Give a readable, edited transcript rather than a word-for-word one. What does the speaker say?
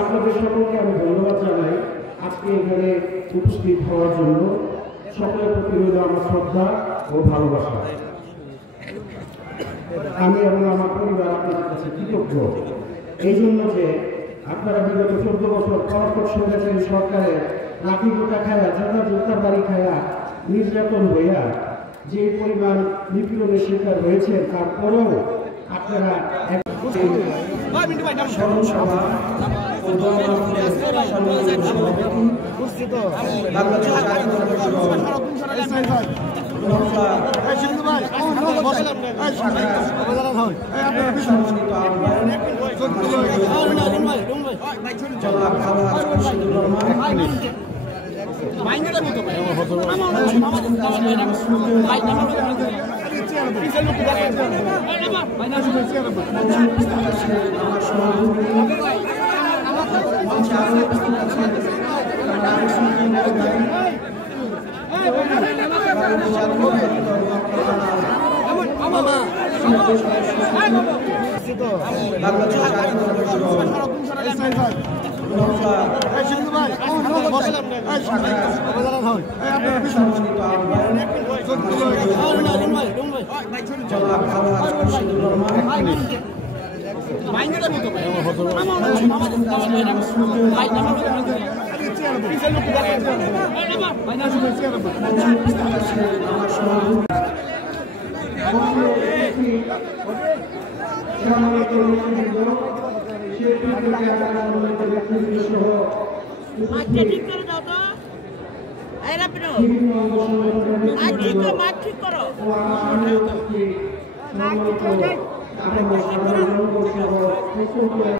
আপনাদের সকলকে আমি ধন্যবাদ জানাই আজকে এখানে উপস্থিত হওয়ার জন্য। সকলের প্রতি রইল আমার শ্রদ্ধা ও ভালোবাসা। আমি এবং আমার পরিবার আপনাদের কাছে কৃতজ্ঞ এই জন্য যে আপনারা বিগত 14 বছর পরাপর স্বৈরাচারী সরকারের লাঠি গোটা খায়া জাদা জোতার বাড়ি খায়া নির্যাতন হইয়া যে পরিমাণ নিপীড়নের শিকার হয়েছে, তারপরেও আপনারা স্মরণ সভা ও ঠিক করো।